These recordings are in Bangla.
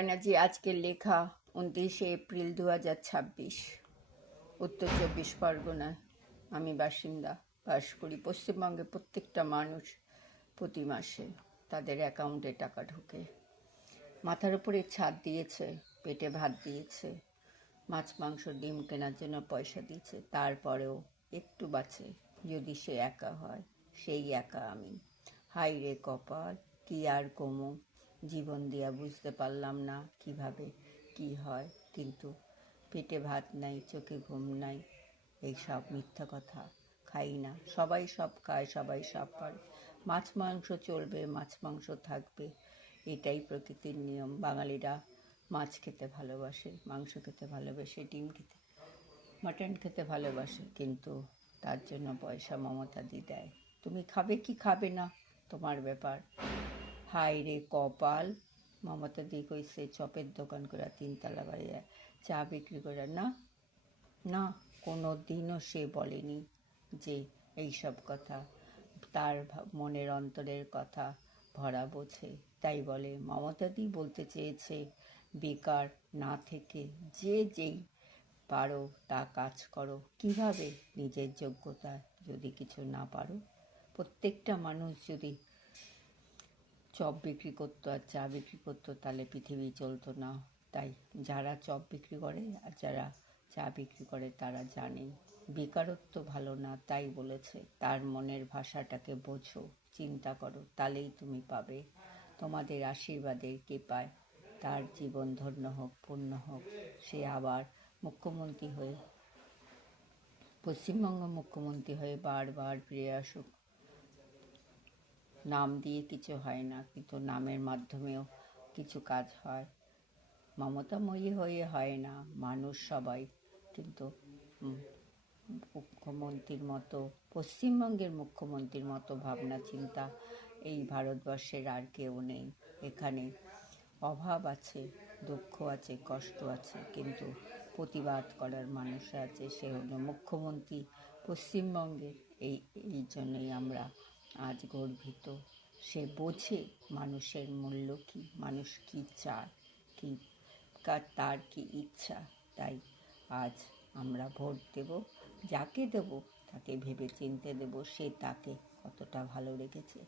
ব্যানার্জি আজকের লেখা 29শে এপ্রিল 2026। উত্তর 24 পরগনায় আমি বাস করি। পশ্চিমবঙ্গে প্রত্যেকটা মানুষ প্রতি মাসে তাদের অ্যাকাউন্টে টাকা ঢোকে। মাথার উপরে ছাদ দিয়েছে, পেটে ভাত দিয়েছে, মাছ মাংস ডিম কেনার জন্য পয়সা দিয়েছে, তারপরেও একটু বাঁচে যদি সে একা হয়। সেই একা আমি। হাই রে কপাল, কি আর কমু, জীবন দিয়া বুঝতে পারলাম না কিভাবে কি হয়। কিন্তু পেটে ভাত নাই, চোখে ঘুম নাই, এই সব মিথ্যা কথা। খাই না, সবাই সব খায়, সবাই সব পারে। মাছ মাংস চলবে, মাছ মাংস থাকবে, এটাই প্রকৃতির নিয়ম। বাঙালিরা মাছ খেতে ভালোবাসে, মাংস খেতে ভালোবাসে, ডিম খেতে, মাটন খেতে ভালোবাসে, কিন্তু তার জন্য পয়সা মমতাদি দেয়। তুমি খাবে কি খাবে না তোমার ব্যাপার। হাই রে কপাল, মমতাদি কইছে চপের দোকান করে 3তলা বাড়িয়ে চা বিক্রি করে। না না, কোনো দিনও সে বলেনি যে এইসব কথা। তার মনের অন্তরের কথা ভরা বোঝে, তাই বলে। মমতাদি বলতে চেয়েছে বেকার না থেকে যে যেই পারো তা কাজ করো। কিভাবে? নিজের যোগ্যতা। যদি কিছু না পারো, প্রত্যেকটা মানুষ যদি চপ বিক্রি করতো আর চা বিক্রি করতো, তাহলে পৃথিবী চলতো না। তাই যারা চপ বিক্রি করে আর যারা চা বিক্রি করে তারা জানে বেকারত্ব ভালো না, তাই বলেছে। তার মনের ভাষাটাকে বোঝো, চিন্তা করো, তাহলেই তুমি পাবে। তোমাদের আশীর্বাদের কৃপায় তার জীবন ধন্য হোক, পূর্ণ হোক। সে আবার মুখ্যমন্ত্রী হয়ে, পশ্চিমবঙ্গ মুখ্যমন্ত্রী হয়ে বারবার ফিরে আসুক। নাম দিয়ে কিছু হয় না, কিন্তু নামের মাধ্যমেও কিছু কাজ হয়। মমতাময়ী হয়ে হয় না, মানুষ সবাই। কিন্তু মুখ্যমন্ত্রীর মতো, পশ্চিমবঙ্গের মুখ্যমন্ত্রীর মতো ভাবনা চিন্তা এই ভারতবর্ষের আর কেউ নেই। এখানে অভাব আছে, দুঃখ আছে, কষ্ট আছে, কিন্তু প্রতিবাদ করার মানুষ আছে, সে হলো মুখ্যমন্ত্রী পশ্চিমবঙ্গের। এই জন্যই আমরা আজ গর্বিত। সে বোঝে মানুষের মূল্য কী, মানুষ কী চায়, কী তার কী ইচ্ছা। তাই আজ আমরা ভোট দেব, যাকে দেব তাকে ভেবে চিনতে দেব সে তাকে কতটা ভালো রেখেছে।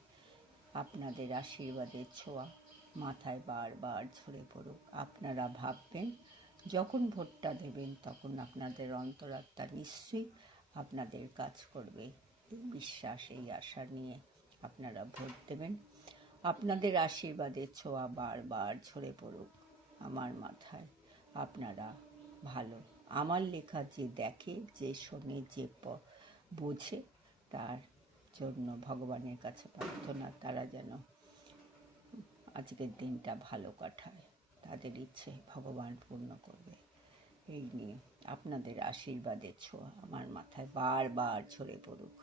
আপনাদের আশীর্বাদের ছোঁয়া মাথায় বারবার ঝরে পড়ুক। আপনারা ভাববেন, যখন ভোটটা দেবেন তখন আপনাদের অন্তরাত্মা নিশ্চয়ই আপনাদের কাজ করবে। এই বিশ্বাস, এই আশা নিয়ে আপনারা ভোট দেবেন। আপনাদের আশীর্বাদের ছোঁয়া বারবার ঝরে পড়ুক আমার মাথায়। আপনারা ভালো। আমার লেখা যে দেখে, যে শোনে, যে বোঝে, তার জন্য ভগবানের কাছে প্রার্থনা তারা যেন আজকের দিনটা ভালো কাটায়। তাদের ইচ্ছে ভগবান পূর্ণ করবে। এই নিয়ে আপনাদের আশীর্বাদের ছোঁয়া আমার মাথায় বারবার ঝরে পড়ুক।